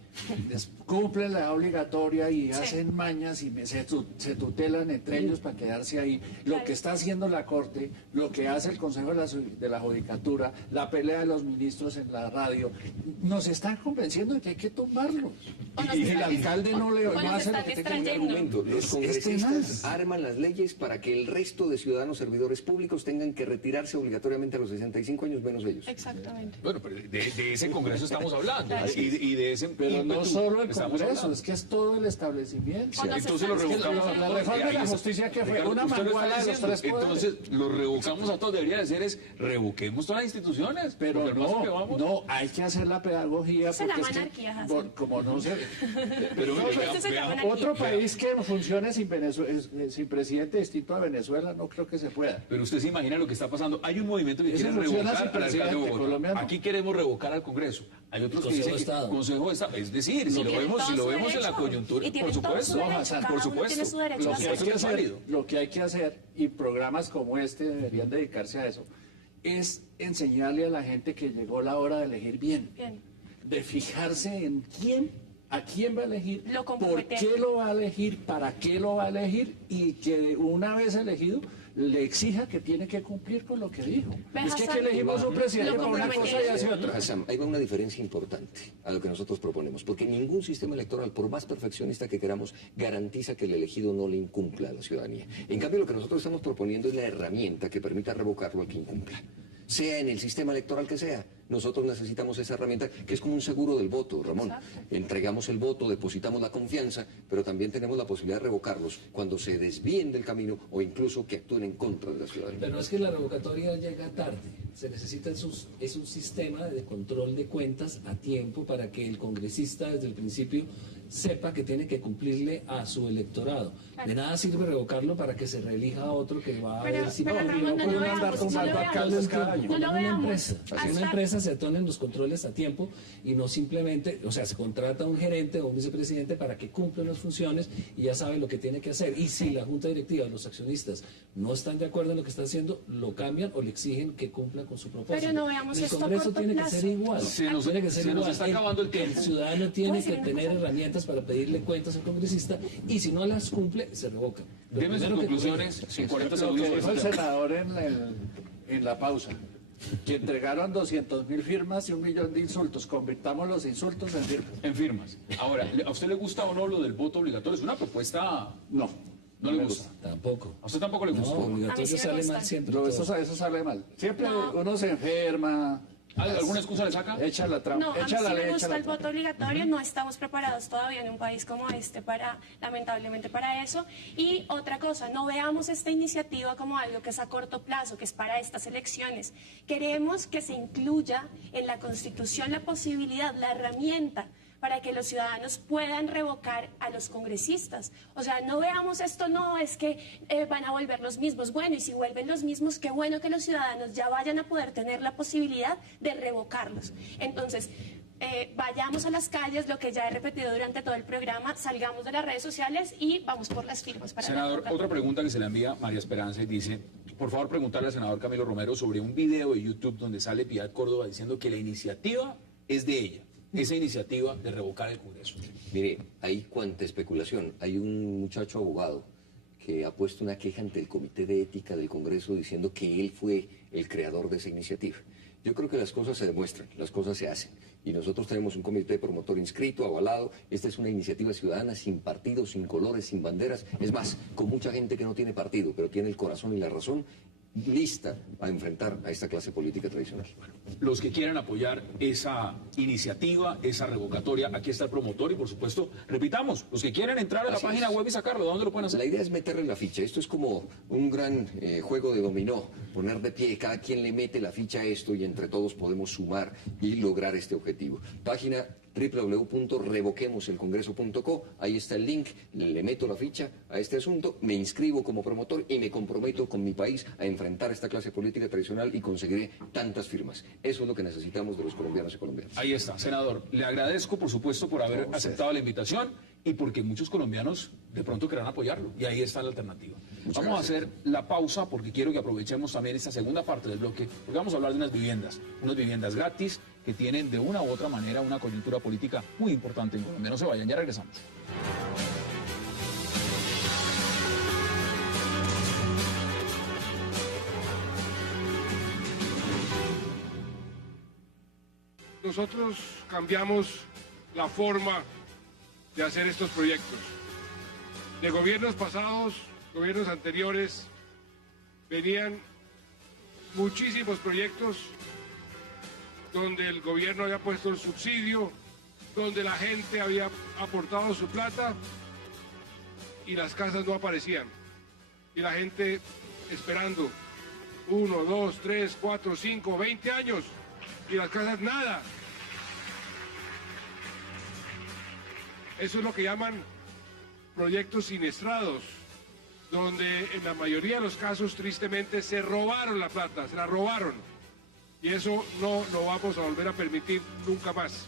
les cumplen la obligatoria y hacen mañas y se tutelan entre ellos para quedarse ahí. Lo que está haciendo la Corte, lo que hace el Consejo de la Judicatura, la pelea de los ministros en la radio, nos están convenciendo de que hay que tumbarlos. Y el alcalde no hace lo que tenga que argumento. Los congresistas tenaz. arman las leyes para que el resto de ciudadanos servidores públicos tengan que retirarse obligatoriamente a los 65 años, menos ellos. Exactamente. Bueno, pero de ese Congreso estamos hablando. Y de ese Pero no ímpetu solo el estamos Congreso, hablando. es que es todo el establecimiento. Entonces lo revocamos a La todos. reforma de la Ahí justicia que fue Ricardo, una usted lo está manguala de los diciendo. tres poderes. Entonces lo revocamos a todos. Debería de ser es revoquemos todas las instituciones. Pero porque al paso que vamos- no, hay que hacer la pedagogía. Esa es la porque monarquía, Hassan. como no se... Pero No, vea- esa es la vea- monarquía. Otro país que funcione sin presidente distinto a Venezuela, no creo que se pueda. Pero usted se imagina lo que está pasando. Hay un movimiento que Ese quiere funciona revocar sin al alcalde de presidente, Bogotá. Colombia no. Aquí queremos revocar al Congreso. Hay otros que Consejo dicen de que Estado. Consejo de Estado. Es decir, si lo tienen vemos, todo si lo su vemos en la derecho. coyuntura, Y tienen por todo su supuesto, derecho. Hassan, Cada por uno tiene supuesto. su derecho Lo a que, hay hacerlo. que es hacer, válido. lo que hay que hacer, y programas como este deberían dedicarse a eso, es enseñarle a la gente que llegó la hora de elegir bien, Bien. de fijarse en a quién va a elegir, Lo por competente. qué lo va a elegir, para qué lo va a elegir, y que una vez elegido le exija que tiene que cumplir con lo que dijo. Ve, Es que Hassan, aquí elegimos un presidente lo para una cosa y hace otra. Hassan, ahí va una diferencia importante a lo que nosotros proponemos, porque ningún sistema electoral, por más perfeccionista que queramos, garantiza que el elegido no le incumpla a la ciudadanía. En cambio, lo que nosotros estamos proponiendo es la herramienta que permita revocarlo al que incumpla. Sea en el sistema electoral que sea, nosotros necesitamos esa herramienta que es como un seguro del voto, Ramón. Entregamos el voto, depositamos la confianza, pero también tenemos la posibilidad de revocarlos cuando se desvíen del camino o incluso que actúen en contra de la ciudadanía. Pero es que la revocatoria llega tarde. Se necesita es un sistema de control de cuentas a tiempo para que el congresista desde el principio sepa que tiene que cumplirle a su electorado. De nada sirve revocarlo para que se reelija a otro que va a Pero, ver si pero no, Ramón, no no pueden lo andar veamos, con no lo algo veamos. alcaldes cada año. No Como lo una veamos. empresa. En una Hasta- empresa se atonen los controles a tiempo y no simplemente, o sea, se contrata a un gerente o un vicepresidente para que cumpla las funciones y ya sabe lo que tiene que hacer. Y si la junta directiva, los accionistas, no están de acuerdo en lo que está haciendo, lo cambian o le exigen que cumpla con su propósito. Pero no veamos el esto a Congreso corto tiene plazo. que ser igual. Tiene que ser se nos igual. está acabando el tiempo. El ciudadano tiene ¿Puedo que decir una tener cosa? herramientas para pedirle cuentas al congresista y si no las cumple, se revoca. Lo Deme sus primero que conclusiones en 40 Lo que segundos. dijo el senador en la pausa, que entregaron 200.000 firmas y 1 millón de insultos. Convirtamos los insultos en firmas. En firmas. Ahora, ¿a usted le gusta o no lo del voto obligatorio? Es una propuesta... No. No le gusta. Tampoco. ¿A usted tampoco le No, gusta? A mí obligatorio sí me sale gusta. mal siempre. No, todo. eso sale mal. Siempre No. uno se enferma, ¿Alguna excusa le saca? echa la trampa, No, a mí echa sí la me ley, echa gusta la el trampa. voto obligatorio, no estamos preparados todavía en un país como este lamentablemente para eso. Y otra cosa, no veamos esta iniciativa como algo que es a corto plazo, que es para estas elecciones. Queremos que se incluya en la Constitución la posibilidad, la herramienta para que los ciudadanos puedan revocar a los congresistas. O sea, no veamos esto, no, es que van a volver los mismos. Bueno, y si vuelven los mismos, qué bueno que los ciudadanos ya vayan a poder tener la posibilidad de revocarlos. Entonces, vayamos a las calles, lo que ya he repetido durante todo el programa, salgamos de las redes sociales y vamos por las firmas para Senador, revocar. otra pregunta que se le envía María Esperanza y dice, por favor preguntarle al senador Camilo Romero sobre un video de YouTube donde sale Piedad Córdoba diciendo que la iniciativa es de ella, esa iniciativa de revocar el Congreso. Mire, hay cuanta especulación. Hay un muchacho abogado que ha puesto una queja ante el Comité de Ética del Congreso diciendo que él fue el creador de esa iniciativa. Yo creo que las cosas se demuestran, las cosas se hacen. Y nosotros tenemos un comité promotor inscrito, avalado. Esta es una iniciativa ciudadana sin partido, sin colores, sin banderas. Es más, con mucha gente que no tiene partido, pero tiene el corazón y la razón lista a enfrentar a esta clase política tradicional. Los que quieran apoyar esa iniciativa, esa revocatoria, aquí está el promotor y por supuesto, repitamos, los que quieran entrar a la Así página es. web y sacarlo, ¿dónde lo pueden hacer? La idea es meterle la ficha. Esto es como un gran juego de dominó. Poner de pie, cada quien le mete la ficha a esto y entre todos podemos sumar y lograr este objetivo. Página www.revoquemoselcongreso.co. Ahí está el link, le meto la ficha a este asunto, me inscribo como promotor y me comprometo con mi país a enfrentar esta clase política tradicional y conseguiré tantas firmas. Eso es lo que necesitamos de los colombianos y colombianas. Ahí está, senador. Le agradezco, por supuesto, por haber aceptado la invitación y porque muchos colombianos de pronto querrán apoyarlo. Y ahí está la alternativa. Vamos a hacer la pausa porque quiero que aprovechemos también esta segunda parte del bloque, porque vamos a hablar de unas viviendas gratis que tienen de una u otra manera una coyuntura política muy importante en Colombia. No se vayan, ya regresamos. Nosotros cambiamos la forma de hacer estos proyectos. De gobiernos pasados, gobiernos anteriores, venían muchísimos proyectos donde el gobierno había puesto el subsidio, donde la gente había aportado su plata y las casas no aparecían. Y la gente esperando 1, 2, 3, 4, 5, 20 años y las casas nada. Eso es lo que llaman proyectos siniestrados, donde en la mayoría de los casos tristemente se robaron la plata, se la robaron. Y eso no lo vamos a volver a permitir nunca más.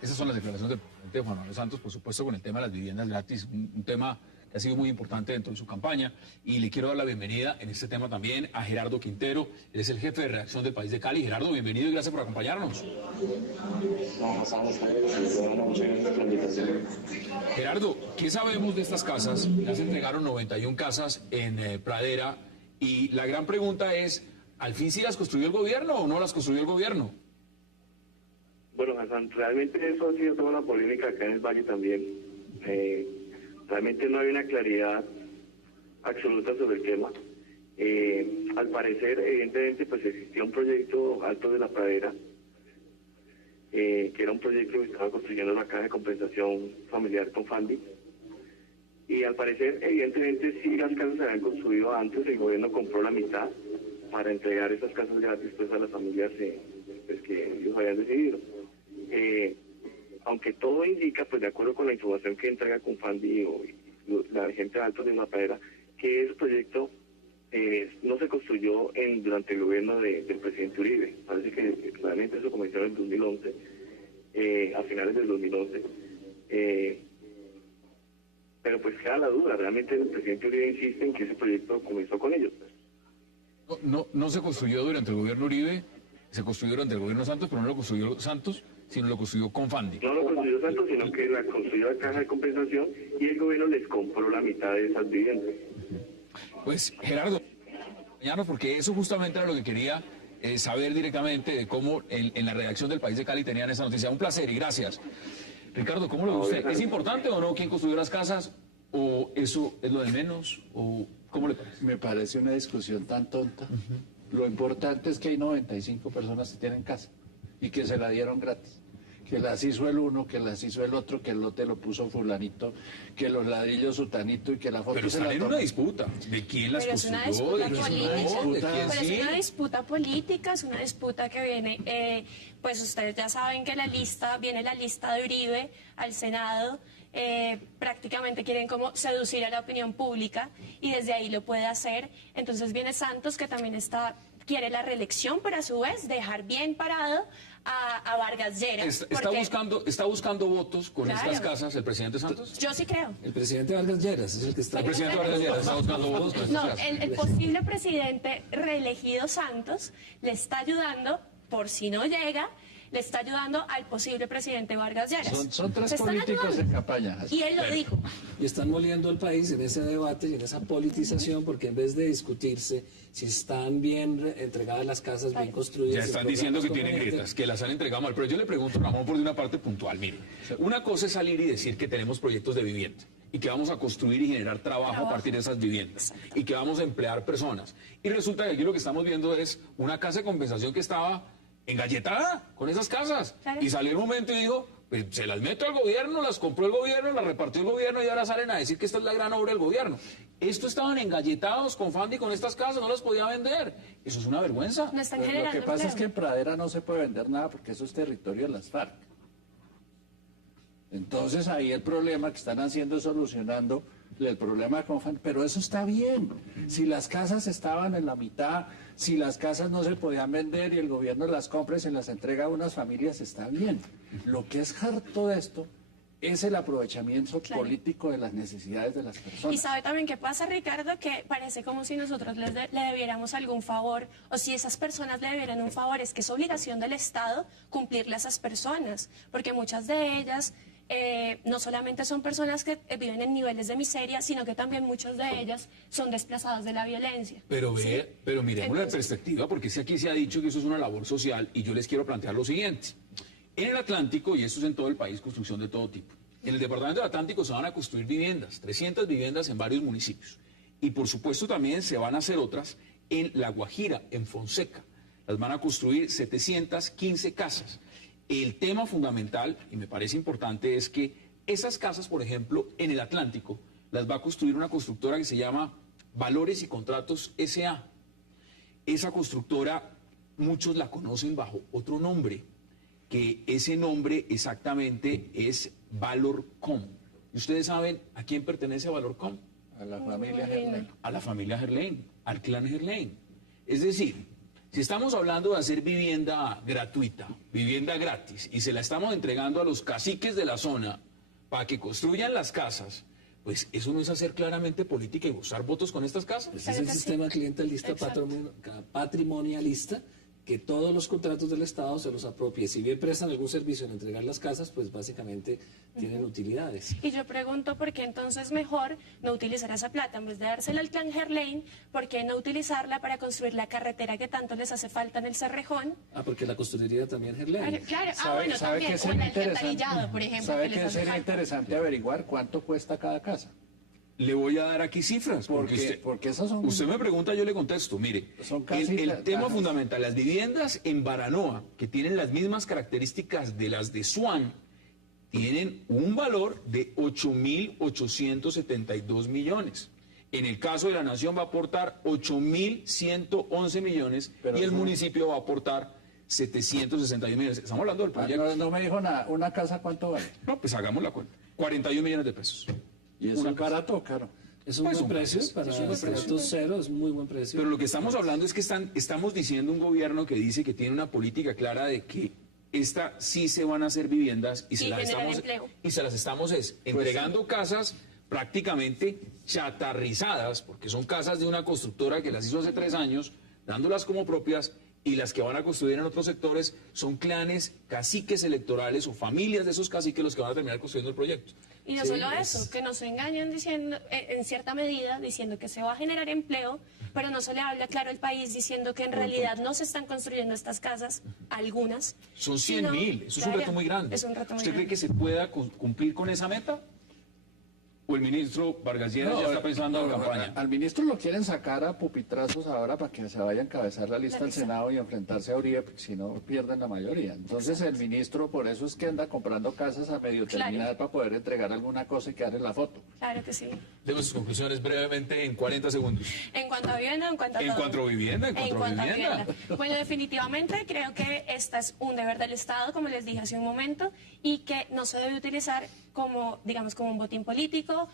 Esas son las declaraciones del presidente Juan Manuel Santos, por supuesto, con el tema de las viviendas gratis, un tema que ha sido muy importante dentro de su campaña. Y le quiero dar la bienvenida en este tema también a Gerardo Quintero, él es el jefe de redacción del País de Cali. Gerardo, bienvenido y gracias por acompañarnos. Gerardo, ¿qué sabemos de estas casas? Ya se entregaron 91 casas en Pradera y la gran pregunta es, ¿al fin sí las construyó el gobierno o no las construyó el gobierno? Bueno, Hassan, realmente eso ha sido toda una polémica acá en el Valle también. Realmente no hay una claridad absoluta sobre el tema. Al parecer, evidentemente, pues existía un proyecto Altos de la Pradera, que era un proyecto que estaba construyendo la Caja de Compensación Familiar con Fandi. Y al parecer, evidentemente, sí las casas se habían construido antes, el gobierno compró la mitad para entregar esas casas gratis pues, a las familias pues, que ellos habían decidido. Aunque todo indica, pues de acuerdo con la información que entrega Confandi o la gente de Altos de la Pradera, que ese proyecto no se construyó durante el gobierno del presidente Uribe. Parece que realmente eso comenzó en el 2011, a finales del 2011. Pero pues queda la duda, realmente el presidente Uribe insiste en que ese proyecto comenzó con ellos. No se construyó durante el gobierno Uribe, se construyó durante el gobierno Santos, pero no lo construyó Santos, sino lo construyó Confandi. No lo construyó Santos, sino que la construyó la Caja de Compensación y el gobierno les compró la mitad de esas viviendas. Pues Gerardo, porque eso justamente era lo que quería saber directamente de cómo en la redacción del País de Cali tenían esa noticia. Un placer y gracias. Ricardo, ¿cómo lo ve usted? ¿Es importante o no quién construyó las casas? ¿O eso es lo de menos? ¿O cómo le parece? Me parece una discusión tan tonta. Lo importante es que hay 95 personas que tienen casa y que se la dieron gratis. Que las hizo el uno, que las hizo el otro, que el lote lo puso fulanito, que los ladrillos sutanito y que la foto pero se la están en una disputa. ¿De quién las construyó? ¿De quién es una disputa política, es una disputa que viene, pues ustedes ya saben que viene la lista de Uribe al Senado, prácticamente quieren como seducir a la opinión pública y desde ahí lo puede hacer. Entonces viene Santos, que también quiere la reelección, pero a su vez dejar bien parado a Vargas Lleras. ¿Está buscando votos con estas casas el presidente Santos? Yo sí creo. El presidente Vargas Lleras es el que está... El presidente Vargas Lleras está buscando votos con estas casas. El posible presidente reelegido Santos le está ayudando, por si no llega, le está ayudando al posible presidente Vargas Lleras. Son tres políticos en campaña. Y él lo dijo. Y están moliendo el país en ese debate y en esa politización, porque en vez de discutirse si están bien entregadas las casas, bien construidas... Ya están diciendo que tienen grietas, que las han entregado mal. Pero yo le pregunto, Ramón, por una parte puntual. Mire, una cosa es salir y decir que tenemos proyectos de vivienda y que vamos a construir y generar trabajo a partir de esas viviendas y que vamos a emplear personas. Y resulta que aquí lo que estamos viendo es una casa de compensación que estaba engalletada con esas casas. Claro. Y salió el momento y dijo, pues se las meto al gobierno, las compró el gobierno, las repartió el gobierno y ahora salen a decir que esta es la gran obra del gobierno. Esto estaban engalletados con Fandi con estas casas, no las podía vender. Eso es una vergüenza. No están lo que pasa es que en Pradera no se puede vender nada porque eso es territorio de las FARC. Entonces ahí el problema que están haciendo es solucionando el problema con pero eso está bien. Si las casas estaban en la mitad, si las casas no se podían vender y el gobierno las compra y se las entrega a unas familias, está bien. Lo que es harto de esto es el aprovechamiento político de las necesidades de las personas. Y sabe también qué pasa, Ricardo, que parece como si nosotros le debiéramos algún favor, o si esas personas le debieran un favor, es que es obligación del Estado cumplirle a esas personas, porque muchas de ellas no solamente son personas que viven en niveles de miseria, sino que también muchas de ellas son desplazadas de la violencia. Pero ¿sí? pero miremos la perspectiva, porque es que aquí se ha dicho que eso es una labor social, y yo les quiero plantear lo siguiente. En el Atlántico, y esto es en todo el país, construcción de todo tipo. En el departamento del Atlántico se van a construir viviendas, 300 viviendas en varios municipios. Y por supuesto también se van a hacer otras en La Guajira, en Fonseca. Las van a construir 715 casas. El tema fundamental, y me parece importante, es que esas casas, por ejemplo, en el Atlántico, las va a construir una constructora que se llama Valores y Contratos S.A. Esa constructora, muchos la conocen bajo otro nombre, que ese nombre exactamente es Valorcom. ¿Y ustedes saben a quién pertenece Valorcom? A la familia Gerlain. A la familia Gerlain, al clan Gerlain. Es decir, si estamos hablando de hacer vivienda gratuita, vivienda gratis, y se la estamos entregando a los caciques de la zona para que construyan las casas, pues eso no es hacer claramente política y buscar votos con estas casas. Ese es el sistema clientelista patrimonialista, que todos los contratos del Estado se los apropie. Si bien prestan algún servicio en entregar las casas, pues básicamente tienen utilidades. Y yo pregunto por qué entonces mejor no utilizar esa plata, en vez de dársela al clan Gerlain, ¿por qué no utilizarla para construir la carretera que tanto les hace falta en el Cerrejón? Ah, porque la construiría también Gerlain. Claro, ¿Sabe también, qué o sería el interesante? alcantarillado, por ejemplo. ¿Sabe que les qué hace sería falta. interesante averiguar cuánto cuesta cada casa? Le voy a dar aquí cifras. Porque esas son... Usted me pregunta, yo le contesto. Mire, Son casi el tema casas. fundamental, las viviendas en Baranoa, que tienen las mismas características de las de Swan, tienen un valor de 8.872 millones. En el caso de la Nación va a aportar 8.111 millones Pero y el eso- municipio va a aportar 761 millones. Estamos hablando del proyecto. No me dijo nada. ¿Una casa cuánto vale? No, pues hagamos la cuenta. 41 millones de pesos. ¿Y es Una un casa. barato o caro? Es un Pues buen un precio, precio, para es un buen precio. estratos cero, es muy buen precio. Pero lo que estamos hablando es que estamos diciendo un gobierno que dice que tiene una política clara de que esta sí se van a hacer viviendas y, Y generar empleo. se las estamos entregando casas prácticamente chatarrizadas, porque son casas de una constructora que las hizo hace 3 años, dándolas como propias, y las que van a construir en otros sectores son clanes, caciques electorales o familias de esos caciques los que van a terminar construyendo el proyecto. Y no Sí, solo eso, que nos engañan diciendo, en cierta medida, diciendo que se va a generar empleo, pero no se le habla claro al país diciendo que en realidad no se están construyendo estas casas, algunas. Son sino- 100.000, eso es un claro, reto muy grande. Es un reto muy ¿Usted cree grande. que se pueda cumplir con esa meta? ¿O el ministro Vargas Lleras ya está pensando en campaña? Al ministro lo quieren sacar a pupitrazos ahora para que se vaya a encabezar la lista al Senado y enfrentarse a Uribe, porque si no pierden la mayoría. Entonces el ministro por eso es que anda comprando casas a medio Claro. terminar para poder entregar alguna cosa y quedarle la foto. Claro que sí. Demos sus conclusiones brevemente en 40 segundos. En cuanto a vivienda, en cuanto a En todo. cuanto a vivienda, en cuanto a a vivienda. Bueno, definitivamente creo que esta es un deber del Estado, como les dije hace un momento, y que no se debe utilizar como, digamos, como un botín político,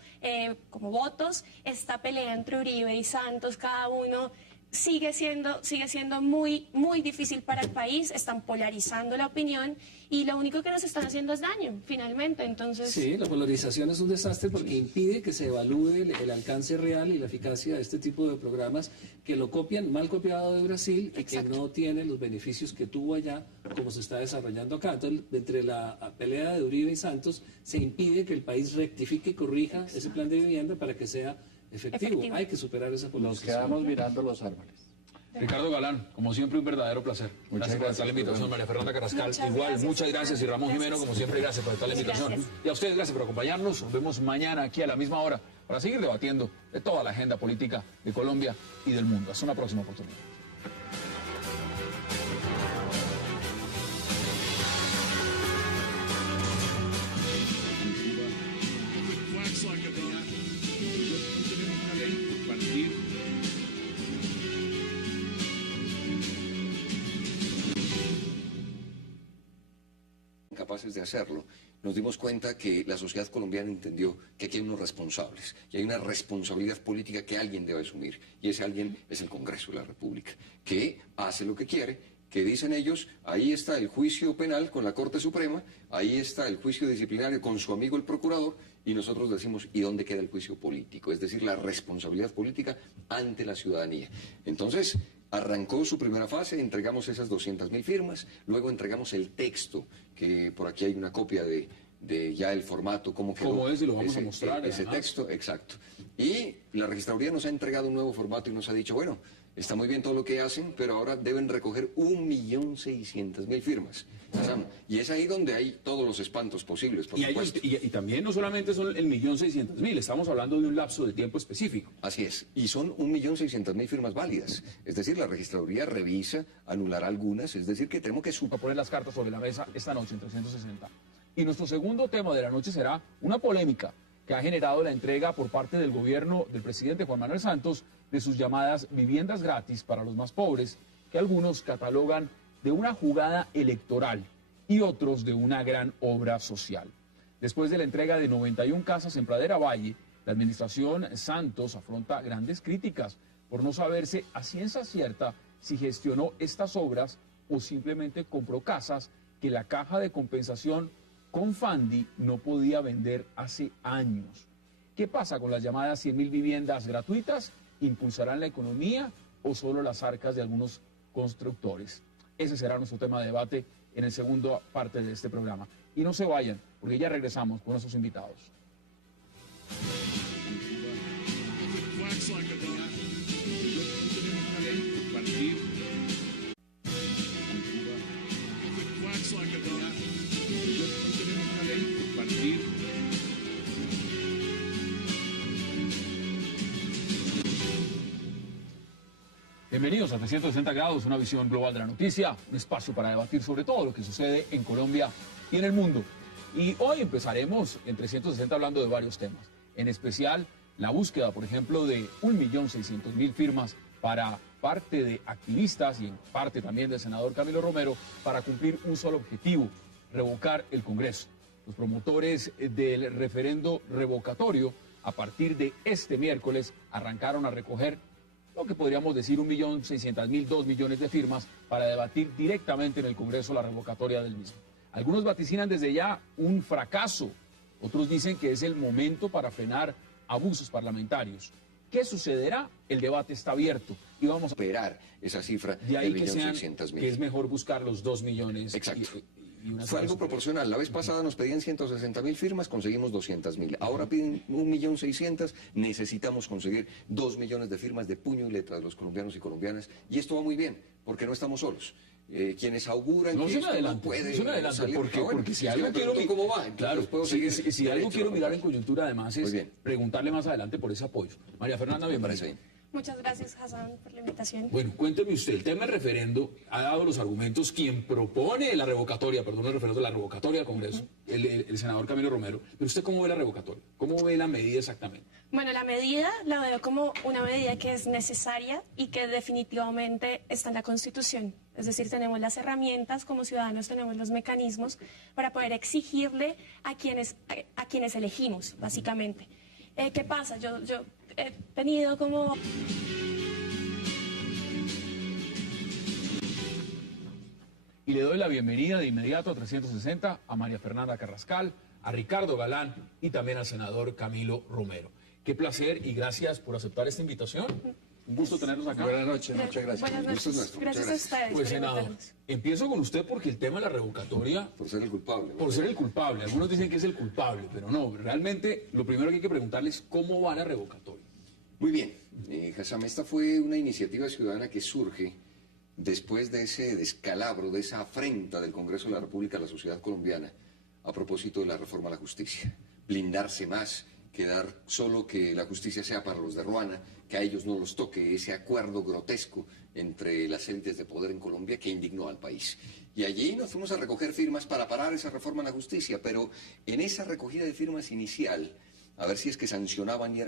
como votos. Esta pelea entre Uribe y Santos, cada uno sigue siendo muy, muy difícil para el país. Están polarizando la opinión y lo único que nos están haciendo es daño, finalmente. Entonces, Sí, la polarización es un desastre porque impide que se evalúe el alcance real y la eficacia de este tipo de programas que lo copian, mal copiado de Brasil y que no tiene los beneficios que tuvo allá como se está desarrollando acá. Entonces, entre la pelea de Uribe y Santos, se impide que el país rectifique y corrija ese plan de vivienda para que sea efectivo. Hay que superar esa Nos polarización. quedamos mirando los árboles. Ricardo Galán, como siempre, un verdadero placer. Gracias por aceptar la invitación, María Fernanda Carrascal. Muchas Igual, gracias. muchas gracias. Y Ramón Jimeno, como siempre, gracias por aceptar la invitación. Gracias. Y a ustedes, gracias por acompañarnos. Nos vemos mañana aquí a la misma hora para seguir debatiendo de toda la agenda política de Colombia y del mundo. Hasta una próxima oportunidad. Capaces de hacerlo. nos dimos cuenta que la sociedad colombiana entendió que aquí hay unos responsables y hay una responsabilidad política que alguien debe asumir, y ese alguien es el Congreso de la República, que hace lo que quiere, que dicen ellos, ahí está el juicio penal con la Corte Suprema, ahí está el juicio disciplinario con su amigo el procurador, y nosotros decimos, ¿y dónde queda el juicio político? Es decir, la responsabilidad política ante la ciudadanía. Entonces, arrancó su primera fase, entregamos esas 200.000 firmas, luego entregamos el texto, que por aquí hay una copia de ya el formato, cómo quedó. ¿Cómo es? Y lo vamos a mostrar. Ese texto, exacto. Y la registraduría nos ha entregado un nuevo formato y nos ha dicho, bueno, está muy bien todo lo que hacen, pero ahora deben recoger 1.600.000 firmas. Y es ahí donde hay todos los espantos posibles, por supuesto. Y también no solamente son el 1.600.000, estamos hablando de un lapso de tiempo específico. Así es, y son 1.600.000 firmas válidas. Es decir, la registraduría revisa, anulará algunas, es decir, que tenemos que a poner las cartas sobre la mesa esta noche en 360. Y nuestro segundo tema de la noche será una polémica que ha generado la entrega por parte del gobierno del presidente Juan Manuel Santos de sus llamadas viviendas gratis para los más pobres, que algunos catalogan de una jugada electoral y otros de una gran obra social. Después de la entrega de 91 casas en Pradera Valle, la administración Santos afronta grandes críticas por no saberse a ciencia cierta si gestionó estas obras o simplemente compró casas que la caja de compensación Confandi no podía vender hace años. ¿Qué pasa con las llamadas 100.000 viviendas gratuitas? ¿Impulsarán la economía o solo las arcas de algunos constructores? Ese será nuestro tema de debate en la segunda parte de este programa. Y no se vayan, porque ya regresamos con nuestros invitados. Bienvenidos a 360 grados, una visión global de la noticia, un espacio para debatir sobre todo lo que sucede en Colombia y en el mundo. Y hoy empezaremos en 360 hablando de varios temas, en especial la búsqueda, por ejemplo, de 1.600.000 firmas para parte de activistas y en parte también del senador Camilo Romero para cumplir un solo objetivo, revocar el Congreso. Los promotores del referendo revocatorio, a partir de este miércoles, arrancaron a recoger lo que podríamos decir 1.600.000, 2 millones de firmas para debatir directamente en el Congreso la revocatoria del mismo. Algunos vaticinan desde ya un fracaso, otros dicen que es el momento para frenar abusos parlamentarios. ¿Qué sucederá? El debate está abierto y vamos a esperar esa cifra de ahí de que 1.600.000. Que es mejor buscar los 2 millones. Exacto. Y fue algo proporcional. La vez pasada nos pedían 160.000 firmas, conseguimos 200.000. Ahora piden 1.600.000, necesitamos conseguir 2 millones de firmas de puño y letra de los colombianos y colombianas. Y esto va muy bien, porque no estamos solos. Quienes auguran no, que esto no puede salir, porque si algo quiero cómo va, claro, si algo quiero mirar en coyuntura además es preguntarle más adelante por ese apoyo. María Fernanda, bien, parece bien. Muchas gracias, Hassan, por la invitación. Bueno, cuénteme usted, el tema del referendo ha dado los argumentos. Quien propone la revocatoria, perdón, el referendo, la revocatoria del Congreso, el senador Camilo Romero. Pero usted, ¿cómo ve la revocatoria? ¿Cómo ve la medida exactamente? Bueno, la medida la veo como una medida que es necesaria y que definitivamente está en la Constitución. Es decir, tenemos las herramientas, como ciudadanos tenemos los mecanismos para poder exigirle a quienes elegimos, básicamente. ¿Qué pasa? Yo he tenido como... Y le doy la bienvenida de inmediato a 360 a María Fernanda Carrascal, a Ricardo Galán y también al senador Camilo Romero. Qué placer y gracias por aceptar esta invitación. Un gusto tenerlos acá. Buenas noches, muchas gracias. Buenas noches. Gracias a ustedes. Pues senador, empiezo con usted porque el tema de la revocatoria... Por ser el culpable. Por ser el culpable. Algunos dicen que es el culpable, pero no. Realmente lo primero que hay que preguntarle es cómo va la revocatoria. Muy bien. Hassan, esta fue una iniciativa ciudadana que surge después de ese descalabro, de esa afrenta del Congreso de la República a la sociedad colombiana a propósito de la reforma a la justicia. Blindarse más, quedar solo que la justicia sea para los de Ruana, que a ellos no los toque, ese acuerdo grotesco entre las élites de poder en Colombia que indignó al país. Y allí nos fuimos a recoger firmas para parar esa reforma a la justicia, pero en esa recogida de firmas inicial, a ver si es que sancionaban y eran